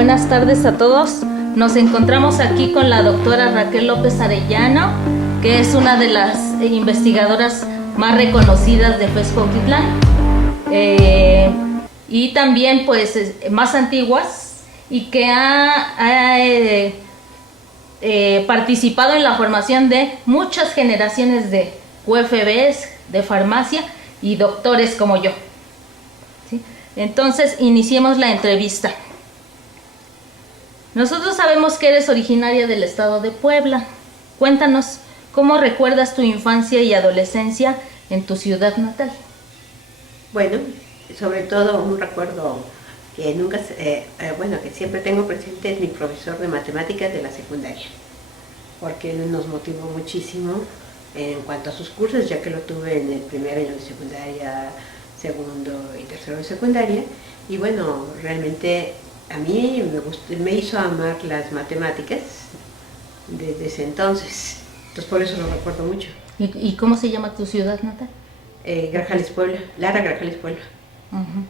Buenas tardes a todos. Nos encontramos aquí con la doctora Raquel López Arellano, que es una de las investigadoras más reconocidas de FES Cuautitlán, y también pues más antiguas, y que ha participado en la formación de muchas generaciones de UFBs, de farmacia y doctores como yo. ¿Sí? Entonces, iniciemos la entrevista. Nosotros sabemos que eres originaria del estado de Puebla. Cuéntanos, ¿cómo recuerdas tu infancia y adolescencia en tu ciudad natal? Bueno, sobre todo un recuerdo que nunca, que siempre tengo presente es mi profesor de matemáticas de la secundaria, porque él nos motivó muchísimo en cuanto a sus cursos, ya que lo tuve en el primer año de secundaria, segundo y tercero de secundaria, y bueno, realmente a mí me hizo amar las matemáticas desde ese entonces, por eso lo recuerdo mucho. ¿Y cómo se llama tu ciudad natal? Grajales, Puebla, Lara Grajales, Puebla. Uh-huh.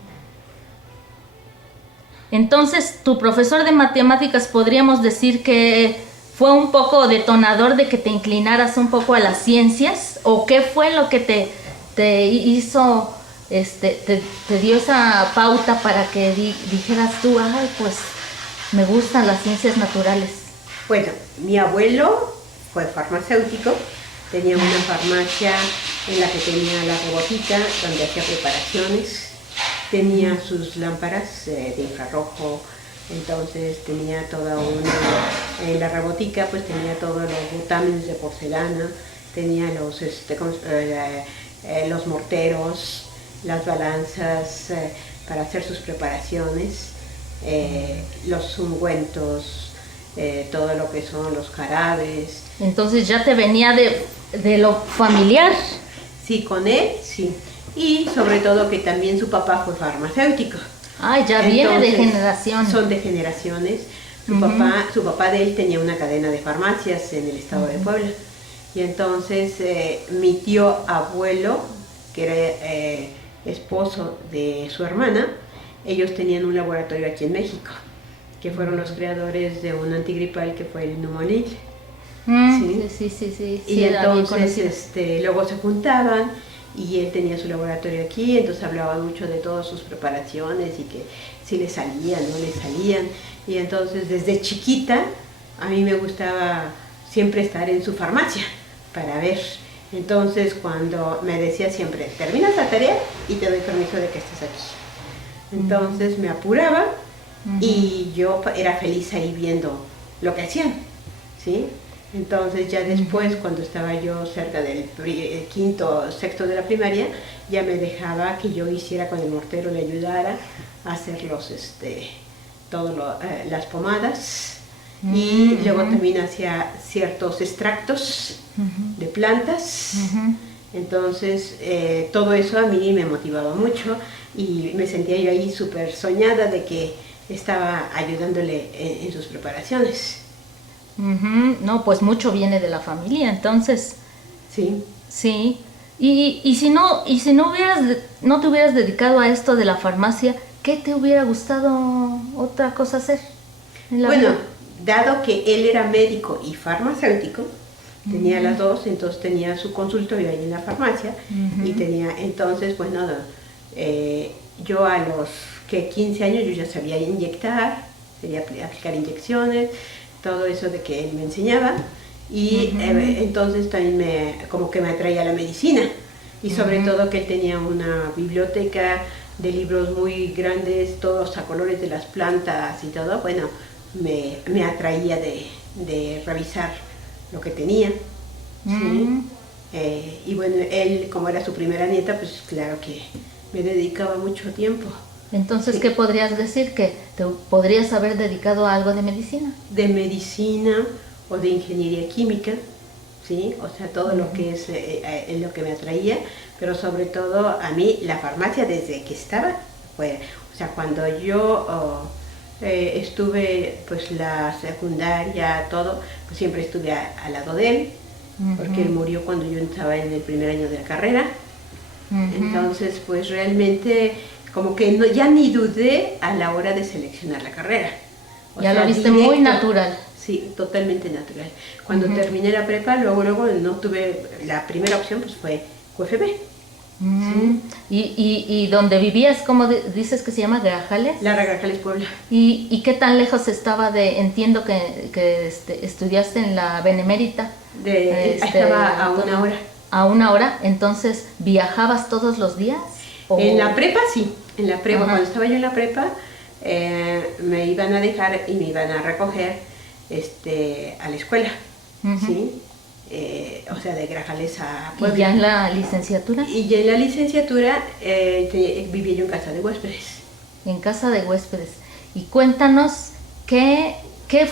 Entonces, tu profesor de matemáticas, podríamos decir que fue un poco detonador de que te inclinaras un poco a las ciencias, ¿o qué fue lo que te hizo, te dio esa pauta para que dijeras tú, ay, pues me gustan las ciencias naturales? Bueno, mi abuelo fue farmacéutico, tenía una farmacia en la que tenía la robotita donde hacía preparaciones, tenía sus lámparas de infrarrojo, entonces tenía toda en la robotica pues tenía todos los botámenes de porcelana, tenía los morteros, las balanzas para hacer sus preparaciones, los ungüentos, todo lo que son los jarabes. Entonces ya te venía de lo familiar. Sí, con él, sí. Y sobre todo que también su papá fue farmacéutico. Ay, ya viene de generación. Son de generaciones. Su papá de él tenía una cadena de farmacias en el estado de Puebla. Y entonces mi tío abuelo, que era esposo de su hermana, ellos tenían un laboratorio aquí en México, que fueron los creadores de un antigripal que fue el Numonil. Sí. Y entonces luego se juntaban y él tenía su laboratorio aquí, entonces hablaban mucho de todas sus preparaciones y que si le salían, no le salían. Y entonces desde chiquita a mí me gustaba siempre estar en su farmacia para ver. Entonces cuando me decía siempre, terminas la tarea y te doy permiso de que estés aquí. Entonces me apuraba y yo era feliz ahí viendo lo que hacían, ¿sí? Entonces ya después, cuando estaba yo cerca del quinto, sexto de la primaria, ya me dejaba que yo hiciera con el mortero, le ayudara a hacer las pomadas, y luego también hacía ciertos extractos de plantas. Entonces todo eso a mí me motivaba mucho y me sentía yo ahí súper soñada de que estaba ayudándole en sus preparaciones. No, pues mucho viene de la familia, entonces. Sí. Sí. Y si no te hubieras dedicado a esto de la farmacia, ¿qué te hubiera gustado otra cosa hacer en la vida? Dado que él era médico y farmacéutico, tenía las dos, entonces tenía su consultorio ahí en la farmacia, y tenía, entonces, yo a los 15 años yo ya sabía inyectar, sabía aplicar inyecciones, todo eso de que él me enseñaba, y entonces también como que me atraía la medicina, y sobre todo que él tenía una biblioteca de libros muy grandes, todos a colores de las plantas y todo, bueno, me atraía de revisar lo que tenía, ¿sí? Y bueno, él como era su primera nieta, pues claro que me dedicaba mucho tiempo. Entonces, ¿qué podrías decir? ¿Que te podrías haber dedicado a algo de medicina? De medicina o de ingeniería química, ¿sí? O sea, todo lo que es lo que me atraía, pero sobre todo a mí la farmacia desde que estaba, o sea, cuando yo estuve pues la secundaria, todo, pues siempre estuve al lado de él, porque él murió cuando yo estaba en el primer año de la carrera. Entonces, pues realmente como que ya ni dudé a la hora de seleccionar la carrera, O Ya sea, lo viste muy directo. natural. Sí, totalmente natural. Cuando terminé la prepa, luego no tuve, la primera opción pues fue QFB. Mm. Y donde vivías, ¿cómo dices que se llama? Grajales. Lara Grajales, Puebla. ¿Y qué tan lejos estaba de, entiendo que estudiaste en la Benemérita? Estaba a una hora. A una hora, entonces, ¿viajabas todos los días? En la prepa sí, en la prepa, Ajá. cuando estaba yo en la prepa, me iban a dejar y me iban a recoger a la escuela, Ujú. ¿sí? O sea, de Grajales a ¿Y Puebla. ya en la licenciatura? Y ya en la licenciatura vivía yo en casa de huéspedes. En casa de huéspedes. Y cuéntanos qué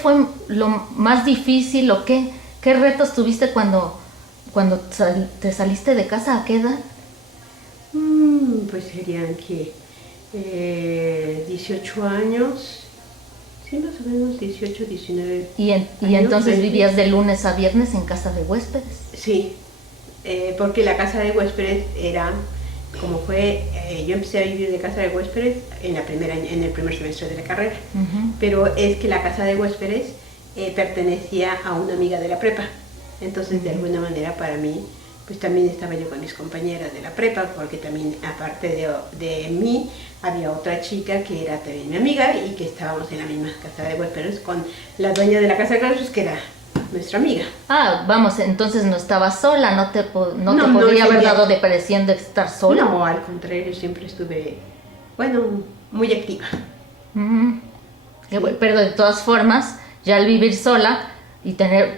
fue lo más difícil o qué retos tuviste cuando te saliste de casa. ¿A qué edad? Pues serían que 18 años, sí, más o menos 18, 19 Y años, entonces 20. vivías de lunes a viernes en casa de huéspedes. Sí, porque la casa de huéspedes era, como fue, yo empecé a vivir de casa de huéspedes en el primer semestre de la carrera, Ujú. pero es que la casa de huéspedes pertenecía a una amiga de la prepa, entonces de alguna manera para mí, pues también estaba yo con mis compañeras de la prepa, porque también aparte de mí, había otra chica que era también mi amiga y que estábamos en la misma casa de huéspedes con la dueña de la casa de huéspedes, que era nuestra amiga. Ah, vamos, entonces no estabas sola, no te No podría haber tenía- dado depresión de estar sola. No, al contrario, siempre estuve, bueno, muy activa. Ujú. Sí. Pero de todas formas, ya al vivir sola y tener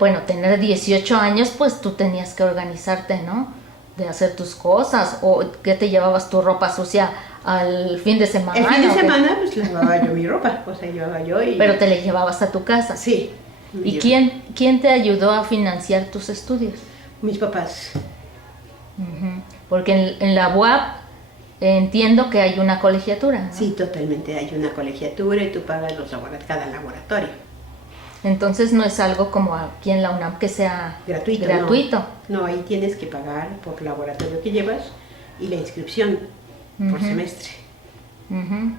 18 años, pues tú tenías que organizarte, ¿no? De hacer tus cosas, o que te llevabas tu ropa sucia al fin de semana. El fin de ¿o qué? semana, pues lavaba yo mi ropa, o sea, llevaba yo y... Pero te la llevabas a tu casa. Sí. ¿Y yo- quién te ayudó a financiar tus estudios? Mis papás. Ujú. Porque en la UAP entiendo que hay una colegiatura, ¿no? Sí, totalmente. Hay una colegiatura y tú pagas cada laboratorio. Entonces no es algo como aquí en la UNAM que sea Gratuito. gratuito. No, ahí tienes que pagar por laboratorio que llevas y la inscripción por Ujú. semestre. Ujú.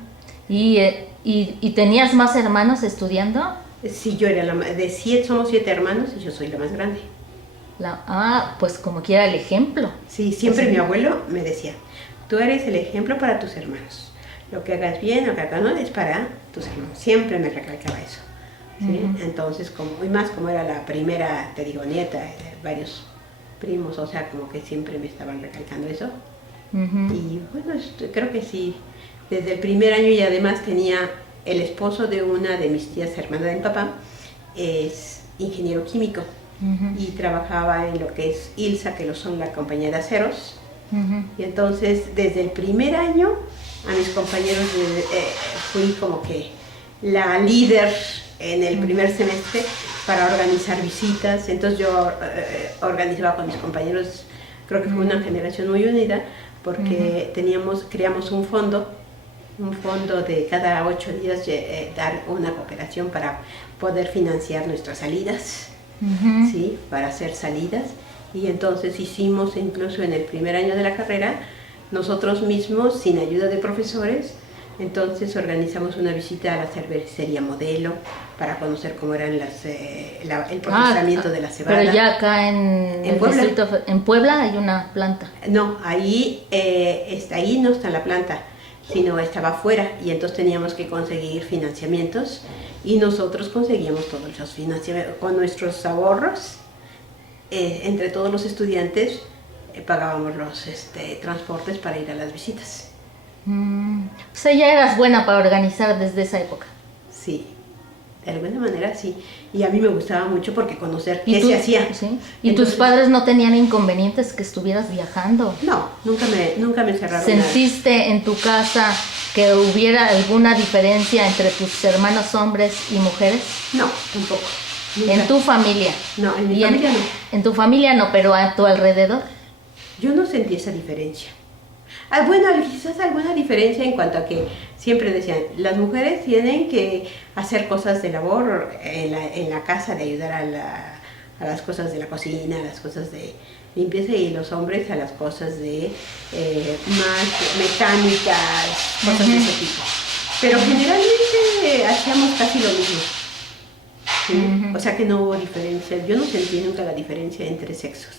¿Y tenías más hermanos estudiando? Sí, yo era somos 7 hermanos y yo soy la más grande. Pues como quiera el ejemplo. Sí, siempre O sea, mi abuelo me decía, tú eres el ejemplo para tus hermanos. Lo que hagas bien, lo que hagas mal es para tus hermanos. Siempre me recalcaba eso. ¿Sí? Ujú. Entonces, como era la primera, te digo, nieta de varios primos, o sea, como que siempre me estaban recalcando eso. Ujú. Y bueno, creo que sí, desde el primer año, y además tenía el esposo de una de mis tías, hermana de mi papá, es ingeniero químico. Ujú. Y trabajaba en lo que es ILSA, que son la compañía de aceros. Ujú. Y entonces, desde el primer año, a mis compañeros fui como que la líder en el primer semestre para organizar visitas. Entonces yo organizaba con mis compañeros, creo que fue una generación muy unida, porque creamos un fondo de cada 8 días dar una cooperación para poder financiar nuestras salidas. Ujú. ¿Sí? Para hacer salidas. Y entonces hicimos, incluso en el primer año de la carrera, nosotros mismos, sin ayuda de profesores, entonces organizamos una visita a la cervecería Modelo para conocer cómo eran el procesamiento de la cebada. Pero ya acá en el Puebla. en Puebla hay una planta. No, ahí no está la planta, sino estaba afuera, y entonces teníamos que conseguir financiamientos y nosotros conseguíamos todos los financiamientos con nuestros ahorros. Entre todos los estudiantes pagábamos los transportes para ir a las visitas. O sea, ya eras buena para organizar desde esa época. Sí, de alguna manera sí. Y a mí me gustaba mucho porque conocer ¿Y qué se hacía. ¿Sí? ¿Y Entonces, tus padres no tenían inconvenientes que estuvieras viajando? No, nunca me cerraron nada. ¿Sentiste en tu casa que hubiera alguna diferencia entre tus hermanos hombres y mujeres? No, tampoco. Nunca. En tu familia. No, en mi Y familia no. En tu familia no, pero a tu alrededor. Yo no sentí esa diferencia. Bueno, quizás alguna diferencia en cuanto a que siempre decían, las mujeres tienen que hacer cosas de labor en la casa, de ayudar a las cosas de la cocina, a las cosas de limpieza, y los hombres a las cosas de más mecánicas, cosas de ese tipo. pero generalmente hacíamos casi lo mismo. ¿Sí? O sea que no hubo diferencia, yo no sentí nunca la diferencia entre sexos.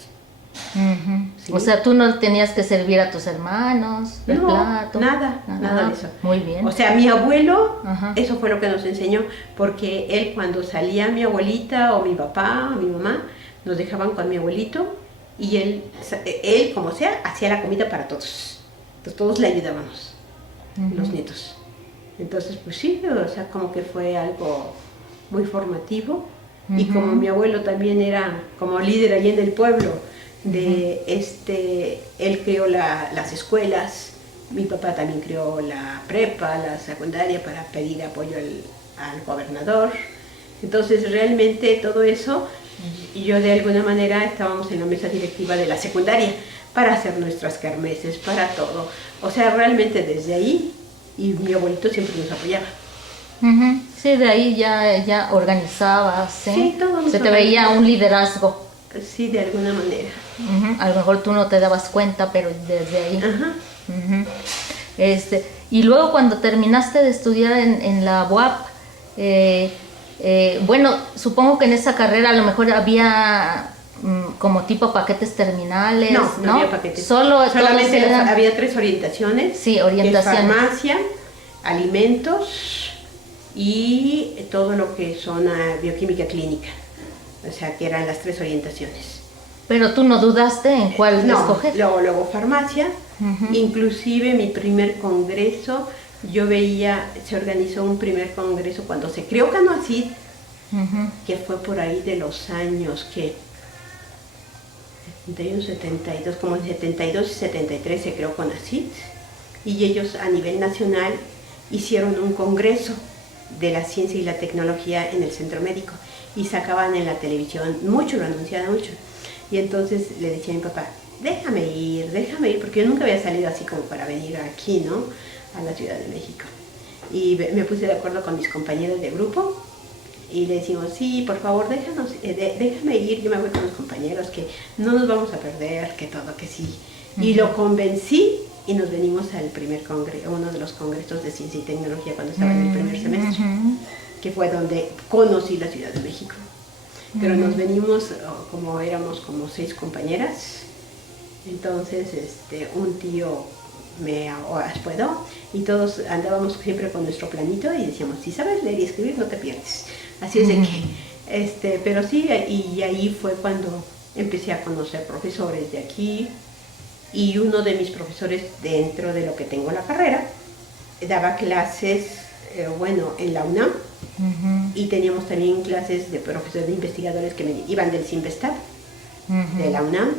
¿Sí? O sea, tú no tenías que servir a tus hermanos el plato. Nada de eso. Muy bien. O sea, mi abuelo, eso fue lo que nos enseñó, porque él cuando salía mi abuelita o mi papá o mi mamá, nos dejaban con mi abuelito y él como sea, hacía la comida para todos. Entonces todos le ayudábamos, los nietos. Entonces, pues sí, o sea, como que fue algo muy formativo. Y como mi abuelo también era como líder allí en el pueblo, él creó las escuelas, mi papá también creó la prepa, la secundaria para pedir apoyo al gobernador. Entonces realmente todo eso, y yo de alguna manera estábamos en la mesa directiva de la secundaria para hacer nuestras kermeses, para todo. O sea, realmente desde ahí, y mi abuelito siempre nos apoyaba. Sí, de ahí ya organizabas, ¿eh? Sí, todo se te veía un liderazgo. Sí, de alguna manera. A lo mejor tú no te dabas cuenta, pero desde ahí. Y luego cuando terminaste de estudiar en la UAP, bueno, supongo que en esa carrera a lo mejor había como tipo paquetes terminales, ¿no? Había paquetes. Solamente había 3 orientaciones. Sí, orientaciones. Farmacia, alimentos y todo lo que son bioquímica clínica. O sea, que eran las 3 orientaciones. Pero tú no dudaste en cuál escoger. Luego farmacia. Inclusive mi primer congreso, yo veía, se organizó un primer congreso cuando se creó Canoacid, que fue por ahí de los años que 71, 72, como en 72 y 73 se creó Conacid, y ellos a nivel nacional hicieron un congreso de la ciencia y la tecnología en el centro médico y sacaban en la televisión mucho, lo anunciaban mucho. Y entonces le decía a mi papá, déjame ir, porque yo nunca había salido así como para venir aquí, ¿no? A la Ciudad de México. Y me puse de acuerdo con mis compañeros de grupo y le decimos, sí, por favor, déjame ir, yo me voy con los compañeros, que no nos vamos a perder, que todo, que sí. Y lo convencí y nos venimos al primer congreso, uno de los congresos de ciencia y tecnología cuando estaba en el primer semestre, que fue donde conocí la Ciudad de México. Pero nos venimos, como éramos como 6 compañeras, entonces un tío me hospedó y todos andábamos siempre con nuestro planito y decíamos, si sabes leer y escribir no te pierdes. Así es de que, pero sí, y ahí fue cuando empecé a conocer profesores de aquí, y uno de mis profesores dentro de lo que tengo la carrera daba clases, en la UNAM, y teníamos también clases de profesores de investigadores que iban del CIMBESTAB, de la UNAM,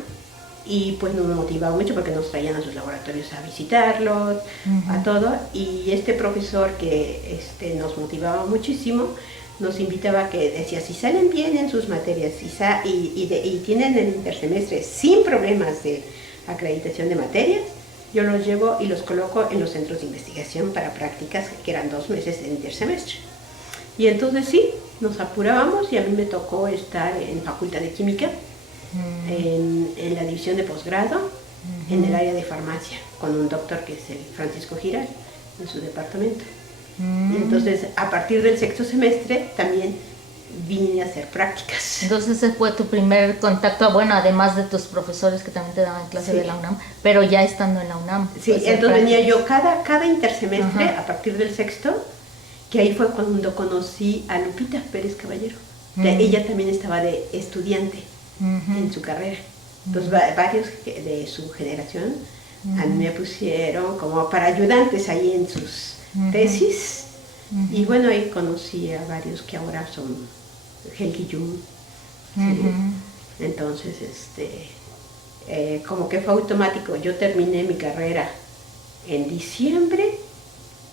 y pues nos motivaba mucho porque nos traían a sus laboratorios a visitarlos, a todo, y este profesor que nos motivaba muchísimo, nos invitaba, que decía, si salen bien en sus materias y tienen el intersemestre sin problemas de acreditación de materias, yo los llevo y los coloco en los centros de investigación para prácticas, que eran 2 meses de intersemestre. Y entonces sí, nos apurábamos y a mí me tocó estar en Facultad de Química, en la división de posgrado, en el área de farmacia, con un doctor que es el Francisco Giral, en su departamento. Y entonces, a partir del 6º semestre, también vine a hacer prácticas. Entonces ese fue tu primer contacto, bueno, además de tus profesores que también te daban clase de la UNAM, pero ya estando en la UNAM. Sí, entonces venía yo cada intersemestre, a partir del 6º, que ahí fue cuando conocí a Lupita Pérez Caballero. Ella también estaba de estudiante en su carrera. Entonces varios de su generación a mí me pusieron como para ayudantes ahí en sus tesis. Y bueno, ahí conocí a varios que ahora son Helgi Jung. ¿Sí? Entonces, como que fue automático. Yo terminé mi carrera en diciembre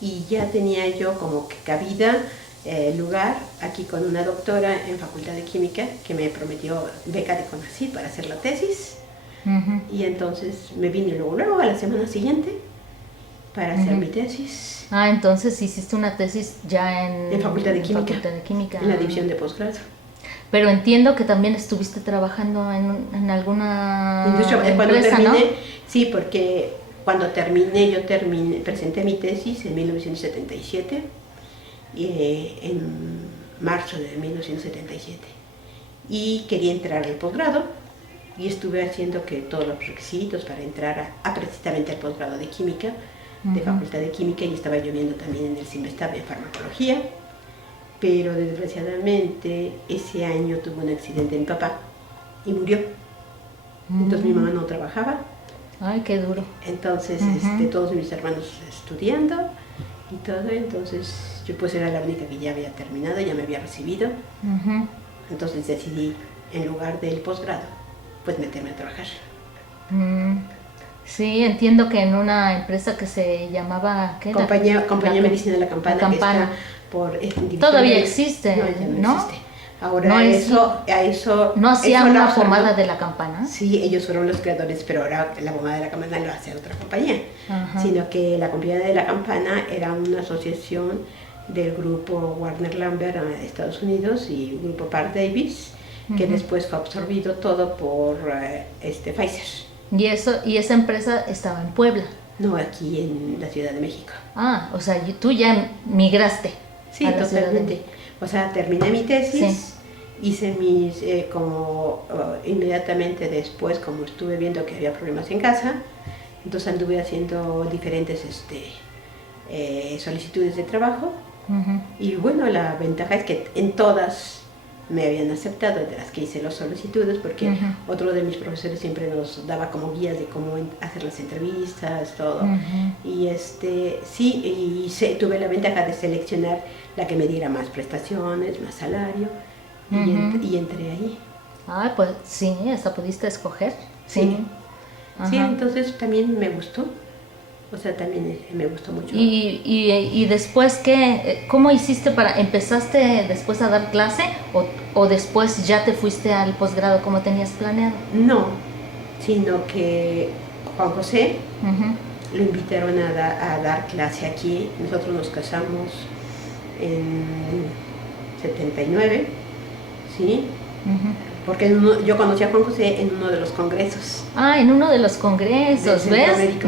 y ya tenía yo como que cabida, lugar aquí con una doctora en Facultad de Química que me prometió beca de CONACYT para hacer la tesis. Y entonces me vine luego a la semana siguiente para hacer mi tesis. Entonces hiciste una tesis ya en Facultad de Química, en la división de posgrado. Pero entiendo que también estuviste trabajando en alguna industria, empresa, cuando terminé, ¿no? Sí, porque cuando presenté mi tesis en 1977, en marzo de 1977, y quería entrar al posgrado, y estuve haciendo que todos los requisitos para entrar a precisamente al posgrado de química, de Facultad de Química, y estaba yo viendo también en el CIMBESTAB en farmacología, pero desgraciadamente ese año tuvo un accidente mi papá y murió. Entonces mi mamá no trabajaba. Ay, qué duro. Entonces todos mis hermanos estudiando y todo, entonces yo pues era la única que ya había terminado, ya me había recibido. Entonces decidí, en lugar del posgrado, pues meterme a trabajar. Sí, entiendo que en una empresa que se llamaba... ¿qué era? Compañía Medicina de la Campana. La Campana. Está por todavía existe, no, ya ¿no? existe. Ahora no ¿No hacían una pomada de la Campana? Sí, ellos fueron los creadores, pero ahora la pomada de la Campana lo hace otra compañía. Sino que la compañía de la Campana era una asociación del grupo Warner Lambert de Estados Unidos y el grupo Park Davis, que después fue absorbido todo por Pfizer. ¿Y esa empresa estaba en Puebla? No, aquí en la Ciudad de México. Ah, o sea, tú ya migraste. Sí, totalmente. O sea, terminé mi tesis, hice mis, inmediatamente después, como estuve viendo que había problemas en casa, entonces anduve haciendo diferentes solicitudes de trabajo. Y bueno, la ventaja es que en todas me habían aceptado, de las que hice las solicitudes, porque otro de mis profesores siempre nos daba como guías de cómo hacer las entrevistas, todo. Y tuve la ventaja de seleccionar la que me diera más prestaciones, más salario, y entré ahí. Ah, pues sí, hasta pudiste escoger. Sí. Sí, entonces también me gustó. O sea, también me gustó mucho. ¿Y después qué? ¿Cómo hiciste empezaste después a dar clase o después ya te fuiste al posgrado como tenías planeado? No, sino que Juan José lo invitaron a dar clase aquí. Nosotros nos casamos en 79, ¿sí? Porque yo conocí a Juan José en uno de los congresos. Ah, en uno de los congresos, ¿ves?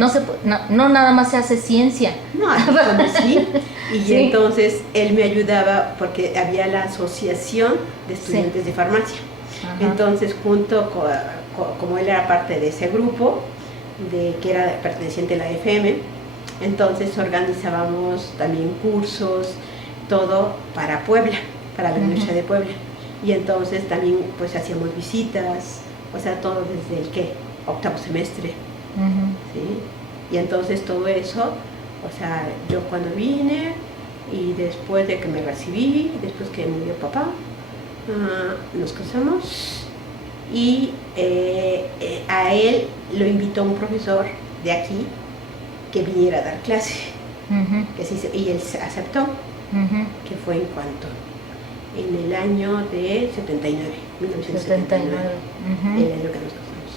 No nada más se hace ciencia. No, conocí. Y entonces él me ayudaba porque había la asociación de estudiantes de farmacia. Entonces, como él era parte de ese grupo, que era perteneciente a la FM, entonces organizábamos también cursos, todo para Puebla, para la Universidad de Puebla. Y entonces también pues hacíamos visitas, o sea, todo desde el octavo semestre, ¿sí? Y entonces todo eso, o sea, yo cuando vine y después de que me recibí, después que murió papá, nos casamos y a él lo invitó un profesor de aquí que viniera a dar clase, y él aceptó, que fue en cuanto... en el año de 1979, el año que nos casamos,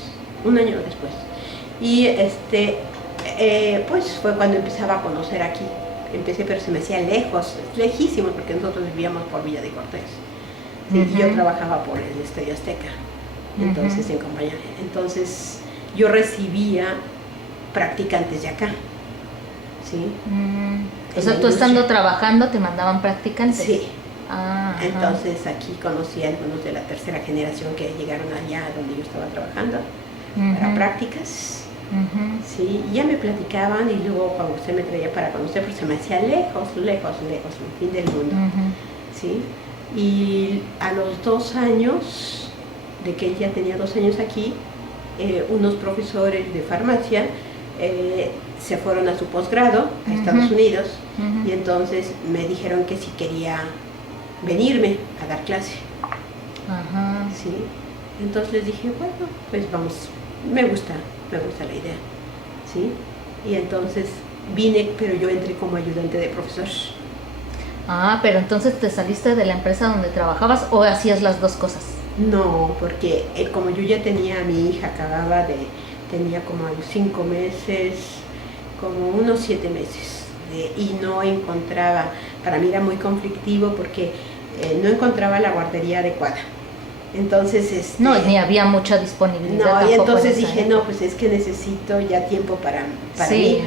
un año después. Y pues fue cuando empezaba a conocer aquí. Empecé, pero se me hacía lejos, lejísimo, porque nosotros vivíamos por Villa de Cortés. ¿Sí? Y yo trabajaba por el Estadio Azteca, entonces en compañía. Entonces yo recibía practicantes de acá, ¿sí? O sea, tú estando trabajando te mandaban practicantes. Sí. Entonces aquí conocí a algunos de la tercera generación que llegaron allá donde yo estaba trabajando para prácticas. Sí, y ya me platicaban y luego cuando usted me traía para conocer, pues se me hacía lejos, el fin del mundo. ¿Sí? Y a los 2 años, de que ella tenía 2 años aquí, unos profesores de farmacia se fueron a su posgrado a Estados Unidos y entonces me dijeron que si quería venirme a dar clase. ¿Sí? Entonces les dije, bueno, pues vamos, me gusta la idea, ¿sí? Y entonces vine, pero yo entré como ayudante de profesor. Ah, pero entonces te saliste de la empresa donde trabajabas o hacías las dos cosas. No, porque como yo ya tenía a mi hija, tenía como a los 5 meses, como unos 7 meses, y no encontraba, para mí era muy conflictivo porque no encontraba la guardería adecuada. Entonces, no, ni había mucha disponibilidad. No, y entonces en esa dije, época. no, pues es que necesito ya tiempo para Sí. mi hija.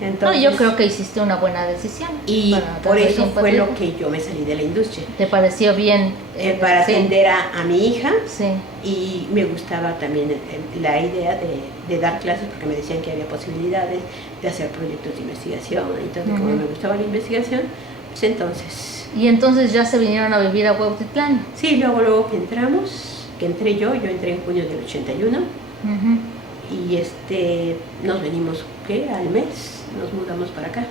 No, Entonces, yo creo que hiciste una buena decisión. y para por darle eso tiempo a fue tu lo hija. que yo me salí de la industria. ¿Te pareció bien? Para sí. atender a mi hija, Sí. y me gustaba también la idea de dar clases, porque me decían que había posibilidades de hacer proyectos de investigación y todo. Como me gustaba la investigación, pues entonces... Y entonces ya se vinieron a vivir a Huautitlán. Sí, luego que entré yo entré en junio del 81, y nos venimos, ¿qué? Al mes, nos mudamos para acá.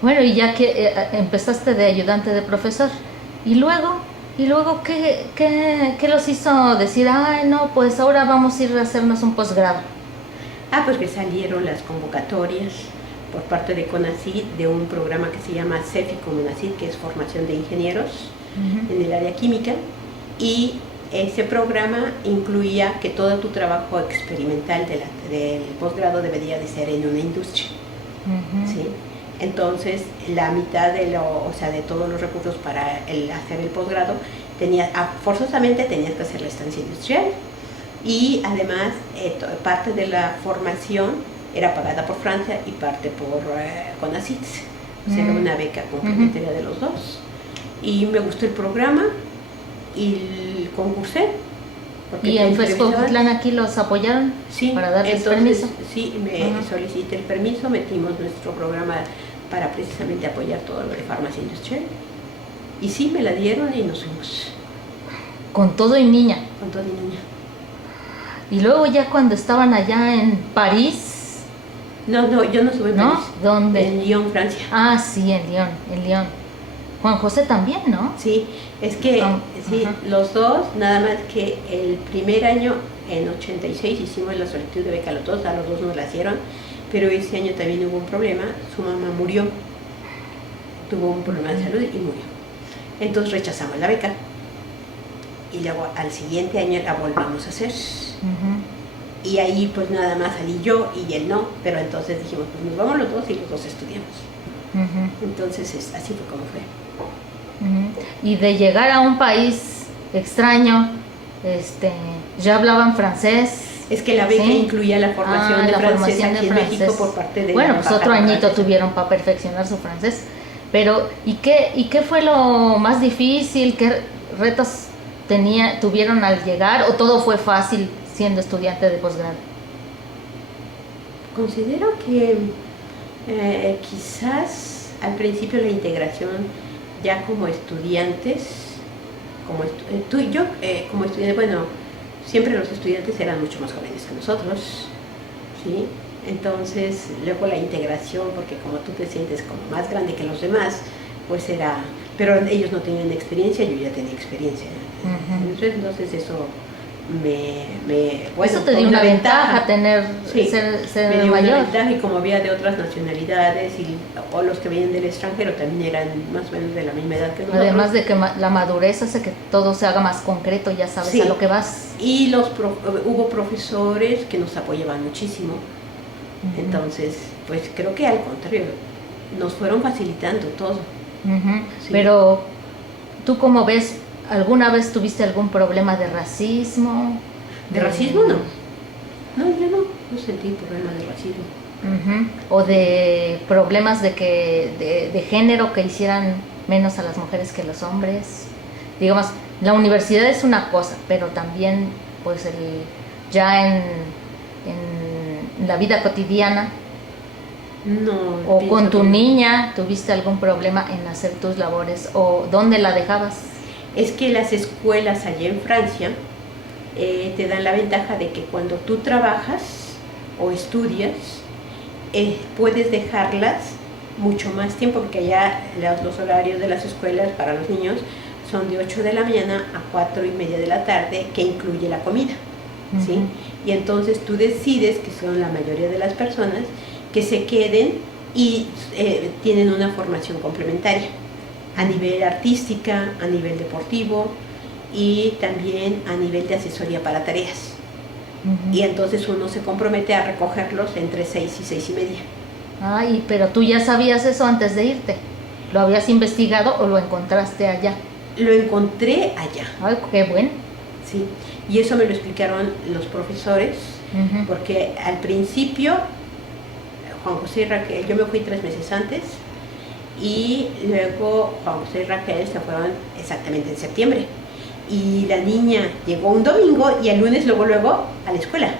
Bueno, y ya que empezaste de ayudante de profesor, y luego ¿qué los hizo decir, ay, no, pues ahora vamos a ir a hacernos un posgrado? Pues que salieron las convocatorias por parte de CONACYT de un programa que se llama CEFI CONACYT, que es formación de ingenieros en el área química, y ese programa incluía que todo tu trabajo experimental del posgrado debería de ser en una industria. ¿Sí? Entonces, la mitad de todos los recursos para hacer el posgrado, forzosamente tenías que hacer la estancia industrial, y además parte de la formación era pagada por Francia y parte por CONACYT. O sea, era una beca complementaria de los dos. Y me gustó el programa y concursé. ¿Y en Huautitlán aquí los apoyaron? Sí, para darles entonces, permiso. Sí, me solicité el permiso, metimos nuestro programa para precisamente apoyar todo lo de farmacia industrial. Y sí, me la dieron y nos fuimos. Con todo y niña. Con todo y niña. Y luego ya cuando estaban allá en París. No, yo no estuve en París. ¿Dónde? En Lyon, Francia. Sí, en Lyon. Juan José también, ¿no? Sí, es que los dos, nada más que el primer año, en 86, hicimos la solicitud de beca a los dos nos la hicieron, pero ese año también hubo un problema, su mamá murió, tuvo un problema de salud y murió. Entonces rechazamos la beca, y luego al siguiente año la volvimos a hacer. Y ahí pues nada más salí yo y él no, pero entonces dijimos, pues nos vamos los dos y los dos estudiamos. Entonces así fue como fue. Y de llegar a un país extraño, ya hablaban francés. Es que la beca incluía la formación de francés aquí en México por parte de Bueno, pues otro añito tuvieron para perfeccionar su francés. Pero, ¿y qué fue lo más difícil? ¿Qué retos tuvieron al llegar? ¿O todo fue fácil siendo estudiante de posgrado? Considero que quizás al principio la integración ya como estudiantes, tú y yo como estudiantes, bueno, siempre los estudiantes eran mucho más jóvenes que nosotros, ¿sí? Entonces, luego la integración, porque como tú te sientes como más grande que los demás, pues era, pero ellos no tenían experiencia, yo ya tenía experiencia. Entonces eso eso te dio una ventaja tener ser me dio mayor. una ventaja, y como había de otras nacionalidades o los que vienen del extranjero también eran más o menos de la misma edad que nosotros. Además de que la madurez hace que todo se haga más concreto, ya sabes a lo que vas. Y hubo profesores que nos apoyaban muchísimo. Entonces, pues creo que al contrario, nos fueron facilitando todo. Pero, ¿tú cómo ves? ¿Alguna vez tuviste algún problema de racismo? ¿De racismo? No. No, yo no sentí problema de racismo. ¿O de problemas de género que hicieran menos a las mujeres que los hombres? Digamos, la universidad es una cosa, pero también pues ya en la vida cotidiana. No. ¿O con tu niña tuviste algún problema en hacer tus labores? ¿O dónde la dejabas? Es que las escuelas allá en Francia te dan la ventaja de que cuando tú trabajas o estudias, puedes dejarlas mucho más tiempo, porque allá los horarios de las escuelas para los niños son de 8 de la mañana a 4 y media de la tarde, que incluye la comida, ¿sí? Y entonces tú decides, que son la mayoría de las personas, que se queden y tienen una formación complementaria a nivel artística, a nivel deportivo y también a nivel de asesoría para tareas. Y entonces uno se compromete a recogerlos entre 6 y 6 y media. Ay, pero tú ya sabías eso antes de irte. ¿Lo habías investigado o lo encontraste allá? lo encontré allá. Ay, qué bueno. Sí, y eso me lo explicaron los profesores, porque al principio, Juan José y Raquel, yo me fui 3 meses antes, y luego Juan José y Raquel se fueron exactamente en septiembre. Y la niña llegó un domingo y el lunes luego a la escuela.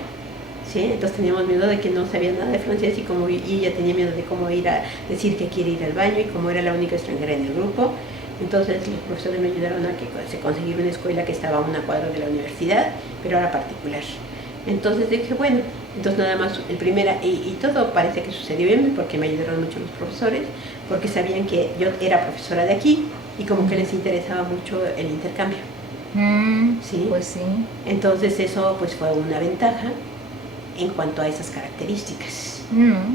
¿Sí? Entonces teníamos miedo de que no sabía nada de francés y ella tenía miedo de cómo ir a decir que quiere ir al baño, y como era la única extranjera en el grupo, entonces los profesores me ayudaron a que se consiguiera una escuela que estaba a una cuadra de la universidad, pero era particular. Entonces dije, bueno, entonces nada más y todo parece que sucedió bien, porque me ayudaron mucho los profesores, porque sabían que yo era profesora de aquí y como que les interesaba mucho el intercambio. ¿Sí? Pues sí. Entonces eso pues fue una ventaja en cuanto a esas características.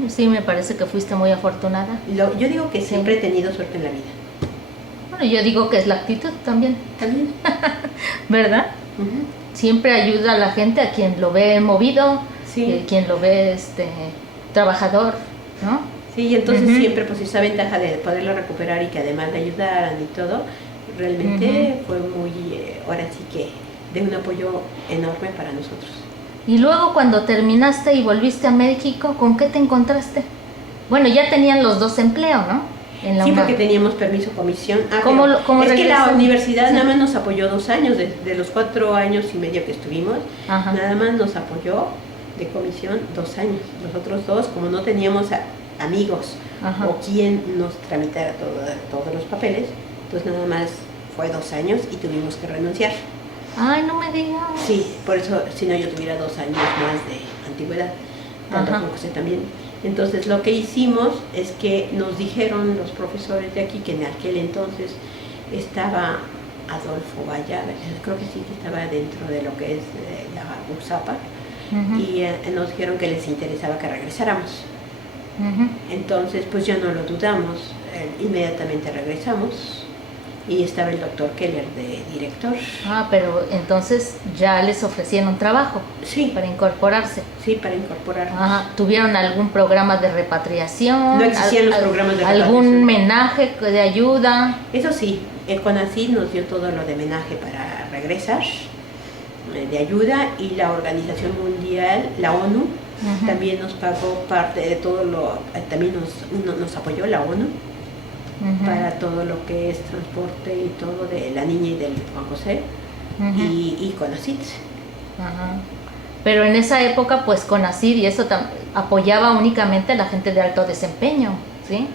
Sí, me parece que fuiste muy afortunada. Yo digo que siempre he tenido suerte en la vida. Bueno, yo digo que es la actitud también. También. ¿Verdad? Siempre ayuda a la gente, a quien lo ve movido, sí. Quien lo ve trabajorrador, ¿no? Sí, y entonces siempre pues esa ventaja de poderlo recuperar y que además le ayudaran y todo, realmente fue muy, ahora sí que de un apoyo enorme para nosotros. Y luego cuando terminaste y volviste a México, ¿con qué te encontraste? Bueno, ya tenían los dos empleo, ¿no? En la sí, UNAM. porque teníamos permiso comisión. ¿Cómo es que la universidad sí. nada más nos apoyó 2 años, de los 4 años y medio que estuvimos, nada más nos apoyó de comisión 2 años. Los otros 2, como no teníamos amigos o quien nos tramitara todos los papeles, entonces nada más fue 2 años y tuvimos que renunciar. Ay, no me digas. Sí, por eso, si no yo tuviera 2 años más de antigüedad, tanto como José también. Entonces lo que hicimos es que nos dijeron los profesores de aquí que en aquel entonces estaba Adolfo Valle, creo que sí que estaba dentro de lo que es la USAPA, y nos dijeron que les interesaba que regresáramos. Entonces pues ya no lo dudamos, inmediatamente regresamos. Y estaba el doctor Keller de director. Pero entonces ya les ofrecieron trabajo. Sí. Para incorporarse. Sí, para incorporarnos. ¿Tuvieron algún programa de repatriación? No existían los programas de repatriación. ¿Algún menaje de ayuda? Eso sí, el CONACYT nos dio todo lo de menaje para regresar, de ayuda, y la Organización Mundial, la ONU, también nos pagó parte de todo también nos apoyó la ONU. Para todo lo que es transporte y todo de la niña y del Juan José y CONACYT. Pero en esa época pues CONACYT y eso apoyaba únicamente a la gente de alto desempeño, ¿sí?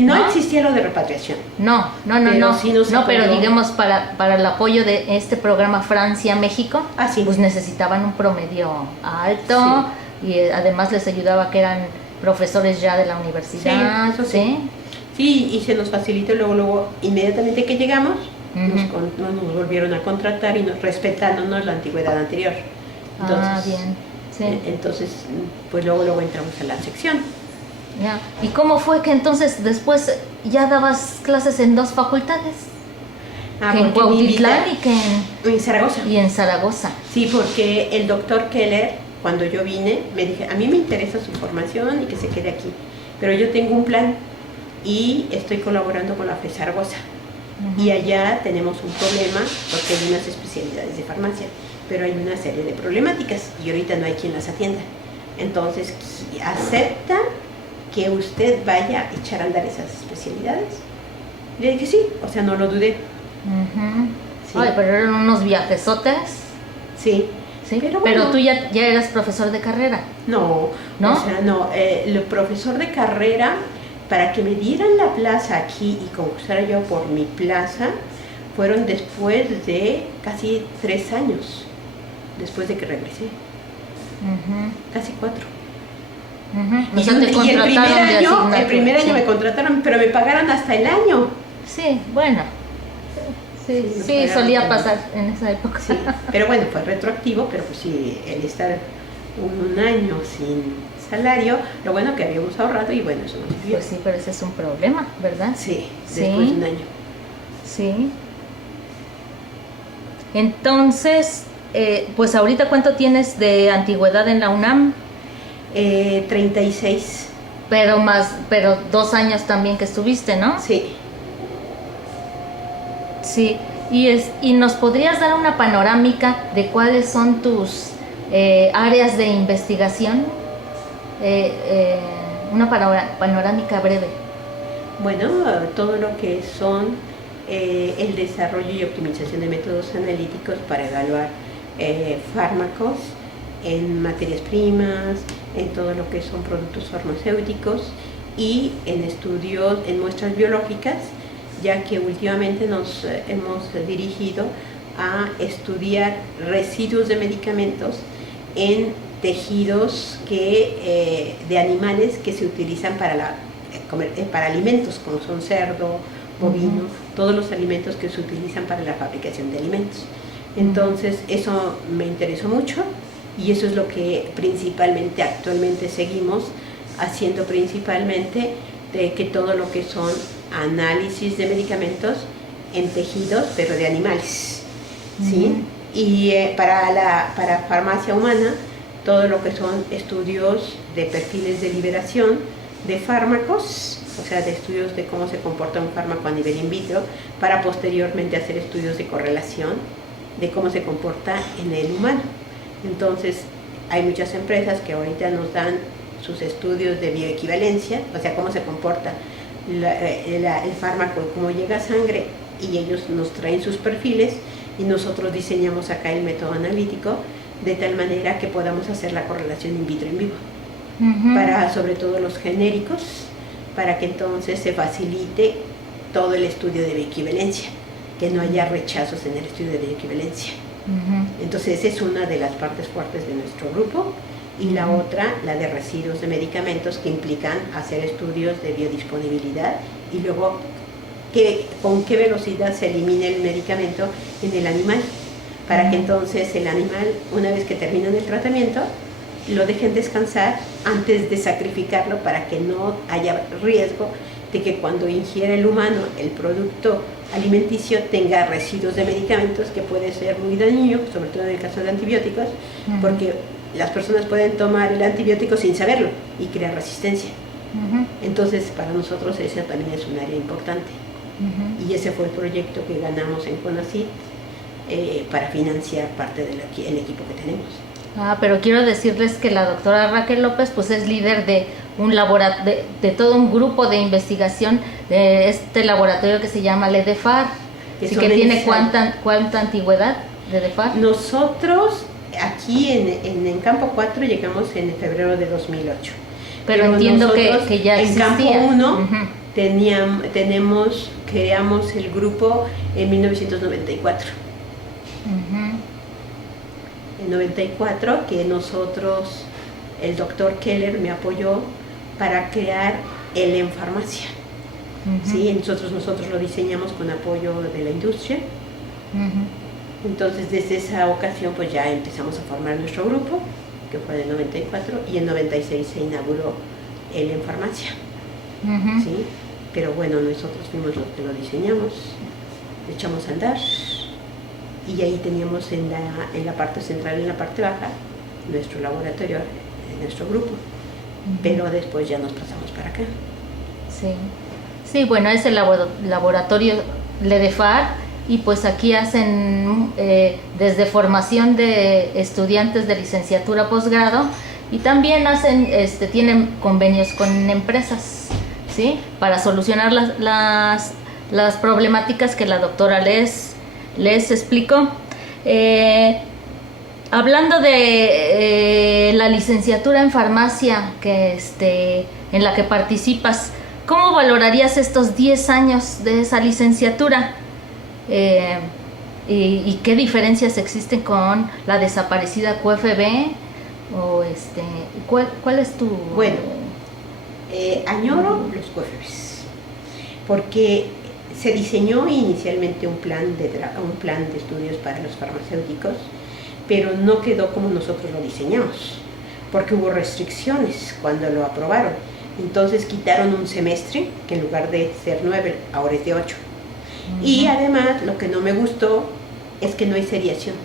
No existía lo de repatriación. No, Sí nos apoyó. pero digamos para el apoyo de este programa Francia-México, sí. Pues necesitaban un promedio alto, y además les ayudaba que eran profesores ya de la universidad, sí. Sí, y se nos facilitó luego inmediatamente que llegamos, nos volvieron a contratar y respetándonos la antigüedad anterior. Entonces, bien. Sí. Entonces, pues luego entramos a la sección. Ya. ¿Y cómo fue que entonces después ya dabas clases en 2 facultades? Que en Cuautitlán y que en Zaragoza. Y en Zaragoza. Sí, porque el doctor Keller, cuando yo vine, me dije, a mí me interesa su formación y que se quede aquí, pero yo tengo un plan y estoy colaborando con la FE Zaragoza. Y allá tenemos un problema porque hay unas especialidades de farmacia, pero hay una serie de problemáticas y ahorita no hay quien las atienda. Entonces, ¿acepta que usted vaya a echar a andar esas especialidades? Le dije sí, o sea, no lo dudé. Sí. Ay, pero eran unos viajesotes. Sí. ¿Sí? Pero tú ya eras profesor de carrera. No, o sea, no. El profesor de carrera, para que me dieran la plaza aquí y concursara yo por mi plaza, fueron después de casi 3 años, después de que regresé. Casi 4. O sea, te contrataron el primer año me contrataron, pero me pagaron hasta el año. Sí, bueno. Sí, solía pasar en esa época. Sí, pero bueno, fue retroactivo, pero pues sí, el estar un año sin salario, lo bueno que habíamos ahorrado y bueno, eso nos sirvió. Pues sí, pero ese es un problema, ¿verdad? Sí, después de un año. Sí. Entonces, pues ahorita ¿cuánto tienes de antigüedad en la UNAM? 36. Pero 2 años también que estuviste, ¿no? Sí. Sí, y nos podrías dar una panorámica de cuáles son tus áreas de investigación, una panorámica breve. Bueno, todo lo que son el desarrollo y optimización de métodos analíticos para evaluar fármacos en materias primas, en todo lo que son productos farmacéuticos y en estudios, en muestras biológicas, ya que últimamente nos hemos dirigido a estudiar residuos de medicamentos en tejidos de animales que se utilizan para alimentos, como son cerdo, bovino, todos los alimentos que se utilizan para la fabricación de alimentos. Entonces eso me interesó mucho y eso es lo que principalmente actualmente seguimos haciendo, principalmente de que todo lo que son análisis de medicamentos en tejidos, pero de animales, ¿sí? Y para farmacia humana, todo lo que son estudios de perfiles de liberación de fármacos, o sea, de estudios de cómo se comporta un fármaco a nivel in vitro, para posteriormente hacer estudios de correlación de cómo se comporta en el humano. Entonces, hay muchas empresas que ahorita nos dan sus estudios de bioequivalencia, o sea, cómo se comporta el fármaco, cómo llega a sangre, y ellos nos traen sus perfiles y nosotros diseñamos acá el método analítico de tal manera que podamos hacer la correlación in vitro en vivo, para sobre todo los genéricos, para que entonces se facilite todo el estudio de bioequivalencia, que no haya rechazos en el estudio de bioequivalencia. Entonces esa es una de las partes fuertes de nuestro grupo, y la otra, la de residuos de medicamentos, que implican hacer estudios de biodisponibilidad y luego con qué velocidad se elimina el medicamento en el animal, para que entonces el animal, una vez que terminan el tratamiento, lo dejen descansar antes de sacrificarlo, para que no haya riesgo de que cuando ingiera el humano el producto alimenticio tenga residuos de medicamentos, que puede ser muy dañino, sobre todo en el caso de antibióticos, porque las personas pueden tomar el antibiótico sin saberlo y crear resistencia. Entonces, para nosotros esa también es un área importante. Y ese fue el proyecto que ganamos en CONACYT para financiar parte del equipo que tenemos. Pero quiero decirles que la doctora Raquel López pues es líder de de todo un grupo de investigación de este laboratorio que se llama LEDEFAR, que tiene cuánta antigüedad LEDEFAR. Nosotros aquí en Campo 4 llegamos en febrero de 2008. Pero entiendo que ya existía. En Campo 1 creamos el grupo en 1994. En 94, que nosotros, el doctor Keller me apoyó para crear el en farmacia. ¿Sí? Nosotros lo diseñamos con apoyo de la industria. Entonces, desde esa ocasión, pues ya empezamos a formar nuestro grupo, que fue en 94, y en 96 se inauguró el en farmacia. ¿Sí? Pero bueno, nosotros fuimos los que lo diseñamos, lo echamos a andar, y ahí teníamos en la parte central, en la parte baja, nuestro laboratorio, nuestro grupo. Pero después ya nos pasamos para acá. Sí, bueno, es el laboratorio LEDEFAR, y pues aquí hacen desde formación de estudiantes de licenciatura, posgrado, y también tienen convenios con empresas, ¿sí? Para solucionar las problemáticas que la doctora les explicó. Hablando de la licenciatura en farmacia en la que participas, ¿cómo valorarías estos 10 años de esa licenciatura? ¿Y qué diferencias existen con la desaparecida QFB? ¿Cuál es tu...? Bueno, añoro los QFBs, porque se diseñó inicialmente un plan de estudios para los farmacéuticos, pero no quedó como nosotros lo diseñamos, porque hubo restricciones cuando lo aprobaron. Entonces quitaron un semestre, que en lugar de ser 9, ahora es de 8. Y además, lo que no me gustó es que no hay seriación.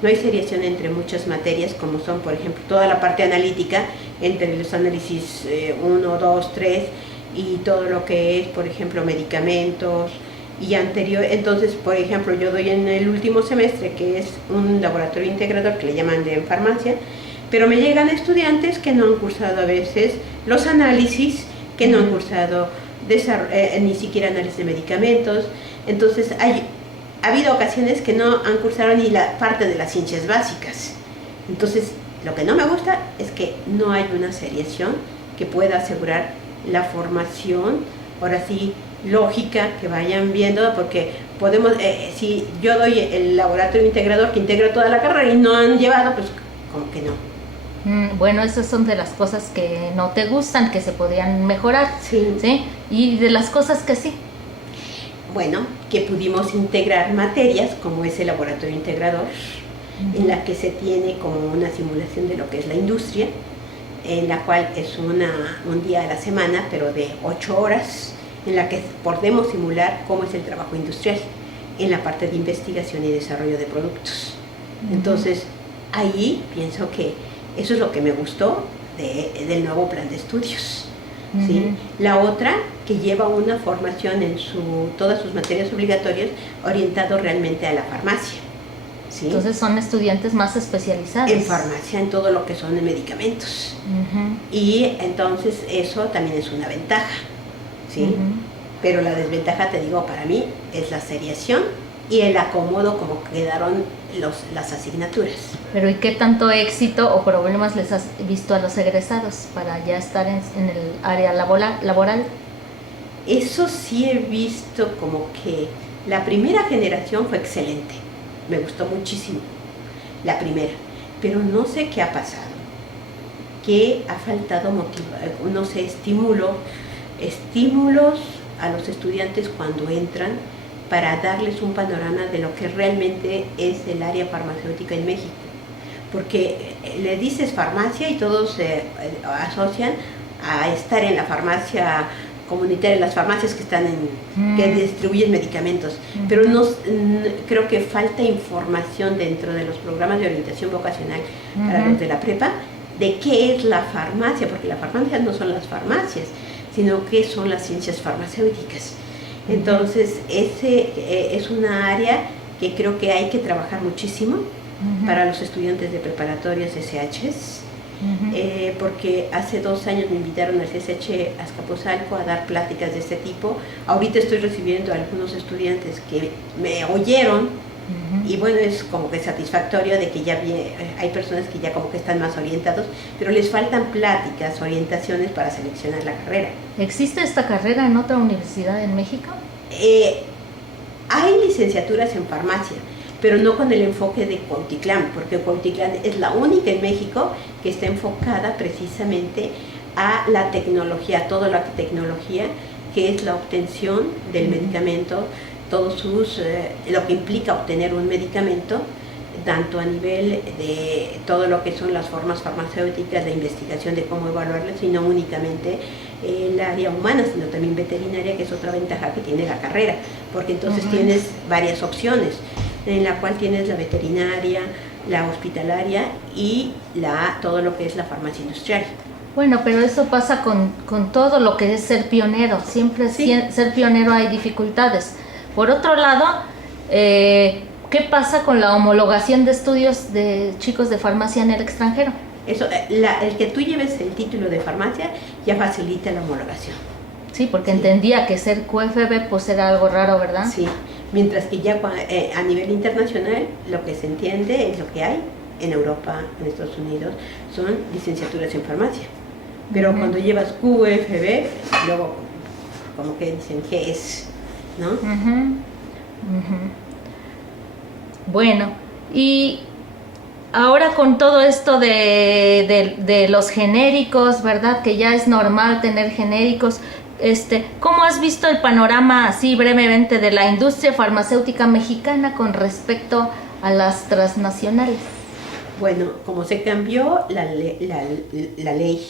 No hay seriación entre muchas materias, como son, por ejemplo, toda la parte analítica, entre los análisis 1, 2, 3, y todo lo que es, por ejemplo, medicamentos, Y anterior, entonces, por ejemplo, yo doy en el último semestre, que es un laboratorio integrador que le llaman de farmacia, pero me llegan estudiantes que no han cursado a veces los análisis, que no han cursado ni siquiera análisis de medicamentos. Entonces, ha habido ocasiones que no han cursado ni la parte de las ciencias básicas. Entonces, lo que no me gusta es que no hay una seriación que pueda asegurar la formación, ahora sí, lógica, que vayan viendo, porque podemos, si yo doy el laboratorio integrador que integra toda la carrera y no han llevado, pues como que no. Bueno, esas son de las cosas que no te gustan, que se podrían mejorar, ¿sí? Y de las cosas que sí. Bueno, que pudimos integrar materias, como ese laboratorio integrador, en la que se tiene como una simulación de lo que es la industria, en la cual es un día a la semana, pero de 8 horas, en la que podemos simular cómo es el trabajo industrial en la parte de investigación y desarrollo de productos. Entonces, ahí pienso que eso es lo que me gustó del nuevo plan de estudios. ¿Sí? La otra, que lleva una formación en todas sus materias obligatorias orientado realmente a la farmacia. ¿Sí? Entonces son estudiantes más especializados. En farmacia, en todo lo que son medicamentos. Y entonces eso también es una ventaja. ¿Sí? Pero la desventaja, te digo, para mí es la seriación y el acomodo como quedaron las asignaturas. Pero ¿y qué tanto éxito o problemas les has visto a los egresados para ya estar en el área laboral? Eso sí he visto como que la primera generación fue excelente, me gustó muchísimo, la primera, pero no sé qué ha pasado, que ha faltado no sé, estímulos a los estudiantes cuando entran para darles un panorama de lo que realmente es el área farmacéutica en México. Porque le dices farmacia y todos se asocian a estar en la farmacia comunitaria, las farmacias que están que distribuyen medicamentos. Pero creo que falta información dentro de los programas de orientación vocacional para los de la prepa de qué es la farmacia, porque la farmacia no son las farmacias, sino qué son las ciencias farmacéuticas. Entonces, ese es una área que creo que hay que trabajar muchísimo para los estudiantes de preparatorias SHs, porque hace 2 años me invitaron al CSH Azcapotzalco a dar pláticas de este tipo. Ahorita estoy recibiendo a algunos estudiantes que me oyeron y bueno, es como que satisfactorio de que ya hay personas que ya como que están más orientados, pero les faltan pláticas, orientaciones para seleccionar la carrera. ¿Existe esta carrera en otra universidad en México? Hay licenciaturas en farmacia, pero no con el enfoque de Cuautitlán, porque Cuautitlán es la única en México que está enfocada precisamente a la tecnología, toda la tecnología que es la obtención del medicamento, lo que implica obtener un medicamento, tanto a nivel de todo lo que son las formas farmacéuticas, la investigación de cómo evaluarlas, y no únicamente el área humana, sino también veterinaria, que es otra ventaja que tiene la carrera, porque entonces tienes varias opciones, en la cual tienes la veterinaria, la hospitalaria y todo lo que es la farmacia industrial. Bueno, pero eso pasa con todo lo que es ser pionero, siempre ser pionero hay dificultades. Por otro lado, ¿qué pasa con la homologación de estudios de chicos de farmacia en el extranjero? Eso, el que tú lleves el título de farmacia ya facilita la homologación. Sí, porque entendía que ser QFB pues era algo raro, ¿verdad? Sí, mientras que ya a nivel internacional lo que se entiende es lo que hay en Europa, en Estados Unidos, son licenciaturas en farmacia. Pero cuando llevas QFB, luego como que dicen ¿qué es? ¿No? Bueno, y ahora con todo esto de los genéricos, ¿verdad? Que ya es normal tener genéricos. ¿Cómo has visto el panorama así brevemente de la industria farmacéutica mexicana con respecto a las transnacionales? Bueno, como se cambió la ley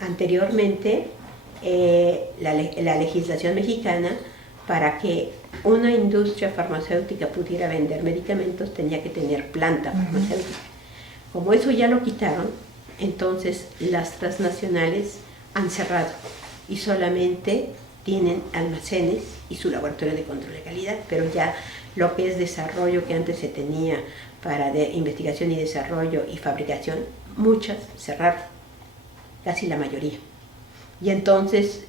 anteriormente, la legislación mexicana, para que una industria farmacéutica pudiera vender medicamentos tenía que tener planta farmacéutica. Como eso ya lo quitaron, entonces las transnacionales han cerrado y solamente tienen almacenes y su laboratorio de control de calidad, pero ya lo que es desarrollo que antes se tenía para investigación y desarrollo y fabricación, muchas cerraron, casi la mayoría. Y entonces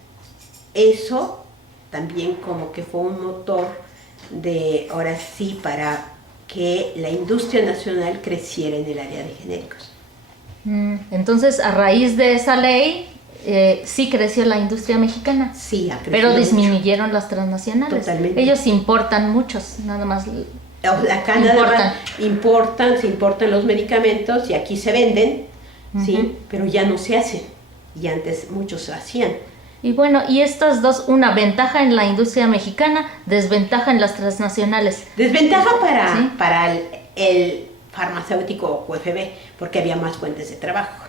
eso también como que fue un motor de, ahora sí, para que la industria nacional creciera en el área de genéricos. Entonces, a raíz de esa ley, sí creció la industria mexicana. Sí, ha crecido pero disminuyeron mucho. las transnacionales. Totalmente. Ellos importan muchos, nada más. Acá nada más se importan los medicamentos y aquí se venden, ¿sí? Pero ya no se hacen. Y antes muchos se hacían. Y bueno, y estas dos, una ventaja en la industria mexicana, desventaja en las transnacionales. Desventaja ¿Sí? para el farmacéutico o QFB, porque había más fuentes de trabajo.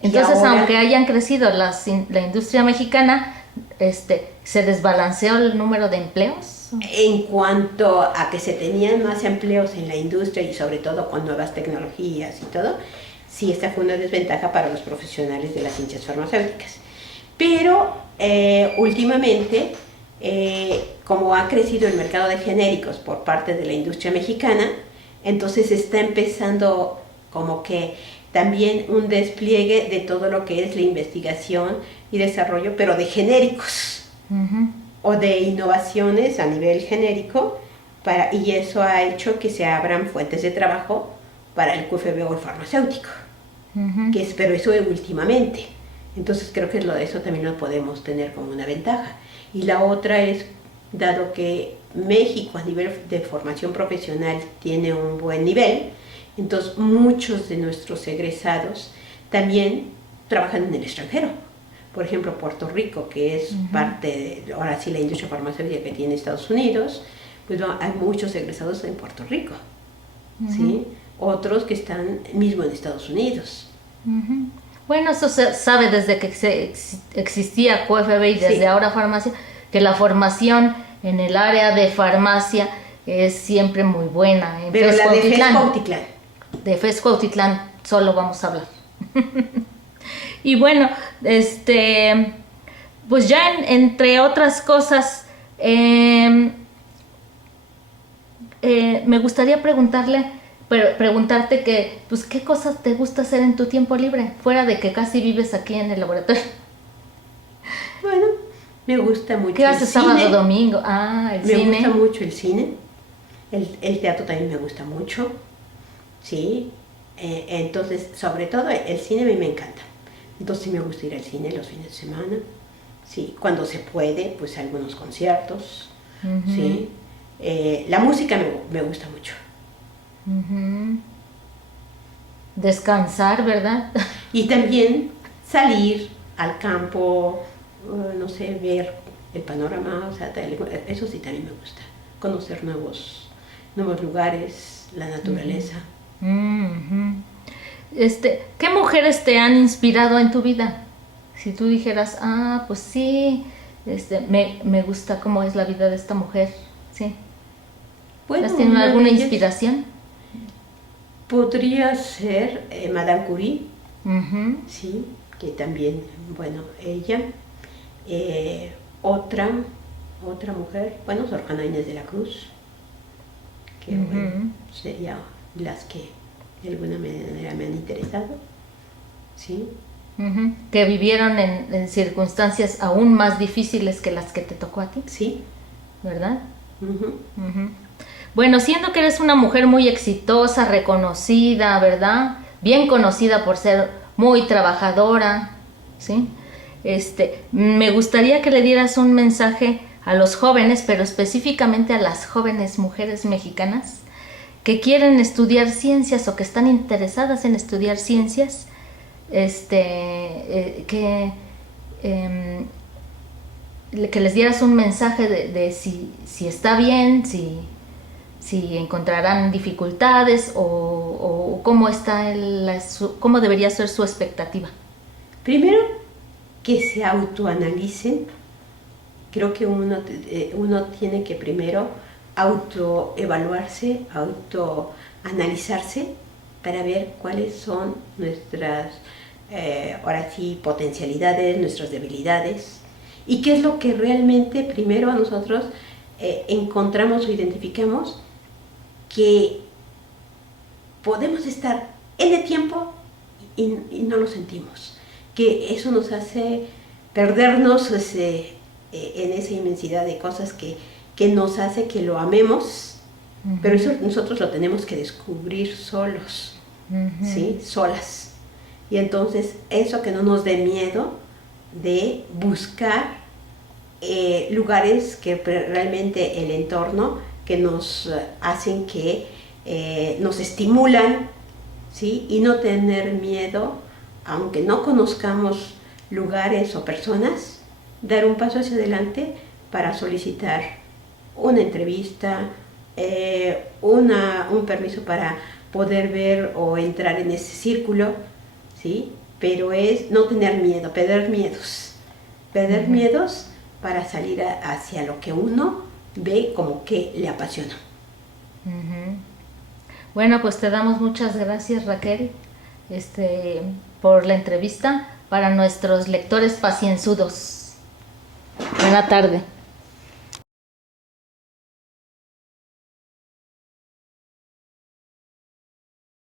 Entonces, ahora, aunque hayan crecido la industria mexicana, ¿se desbalanceó el número de empleos? en cuanto a que se tenían más empleos en la industria y sobre todo con nuevas tecnologías y todo, sí, esta fue una desventaja para los profesionales de las ciencias farmacéuticas. Pero últimamente, como ha crecido el mercado de genéricos por parte de la industria mexicana, entonces está empezando como que también un despliegue de todo lo que es la investigación y desarrollo, pero de genéricos o de innovaciones a nivel genérico, y eso ha hecho que se abran fuentes de trabajo para el QFB o el farmacéutico, pero eso es últimamente. Entonces creo que eso también lo podemos tener como una ventaja. Y la otra es, dado que México a nivel de formación profesional tiene un buen nivel, entonces muchos de nuestros egresados también trabajan en el extranjero. Por ejemplo, Puerto Rico, que es parte de, ahora sí, la industria farmacéutica que tiene Estados Unidos, pues hay muchos egresados en Puerto Rico, ¿sí? Otros que están mismo en Estados Unidos. Bueno, eso se sabe desde que existía QFB y desde ahora farmacia, que la formación en el área de farmacia es siempre muy buena. Pero la de FES Cuautitlán. De FES Cuautitlán solo vamos a hablar. Y bueno, pues ya entre otras cosas, me gustaría preguntarte que, pues, ¿qué cosas te gusta hacer en tu tiempo libre? Fuera de que casi vives aquí en el laboratorio. Bueno, me gusta mucho ¿Qué haces sábado, domingo? El cine. Me gusta mucho el cine. El teatro también me gusta mucho. Sí. Entonces, sobre todo el cine a mí me encanta. Entonces sí me gusta ir al cine los fines de semana. Sí, cuando se puede, pues algunos conciertos. Sí. La música me gusta mucho. Descansar, ¿verdad? Y también salir al campo, no sé, ver el panorama, o sea, eso sí también me gusta. Conocer nuevos lugares, la naturaleza. ¿Qué mujeres te han inspirado en tu vida? Si tú dijeras, pues sí, me gusta cómo es la vida de esta mujer, ¿sí? Bueno, ¿has tenido alguna inspiración? Podría ser Madame Curie, sí, que también, bueno, ella. Otra mujer, bueno, Sor Juana Inés de la Cruz, que bueno, serían las que de alguna manera me han interesado, ¿sí? Que vivieron en circunstancias aún más difíciles que las que te tocó a ti. Sí. ¿Verdad? Bueno, siendo que eres una mujer muy exitosa, reconocida, ¿verdad? Bien conocida por ser muy trabajadora, ¿sí? Me gustaría que le dieras un mensaje a los jóvenes, pero específicamente a las jóvenes mujeres mexicanas que quieren estudiar ciencias o que están interesadas en estudiar ciencias, que les dieras un mensaje de si está bien, si encontrarán dificultades o cómo está cómo debería ser su expectativa. Primero, que se autoanalicen. Creo que uno tiene que primero autoevaluarse, autoanalizarse para ver cuáles son nuestras, ahora sí, potencialidades, nuestras debilidades, y qué es lo que realmente primero a nosotros encontramos o identificamos, que podemos estar en el tiempo y no lo sentimos, que eso nos hace perdernos en esa inmensidad de cosas que nos hace que lo amemos, pero eso nosotros lo tenemos que descubrir solos, ¿sí? Solas. Y entonces eso, que no nos dé miedo de buscar lugares que realmente el entorno, que nos hacen que nos estimulan, ¿sí? Y no tener miedo, aunque no conozcamos lugares o personas, dar un paso hacia adelante para solicitar una entrevista, un permiso para poder ver o entrar en ese círculo, ¿sí? Pero es no tener miedo, perder miedos para salir hacia lo que uno ve como que le apasiona. Bueno, pues te damos muchas gracias, Raquel, por la entrevista para nuestros lectores pacienzudos. Buena tarde.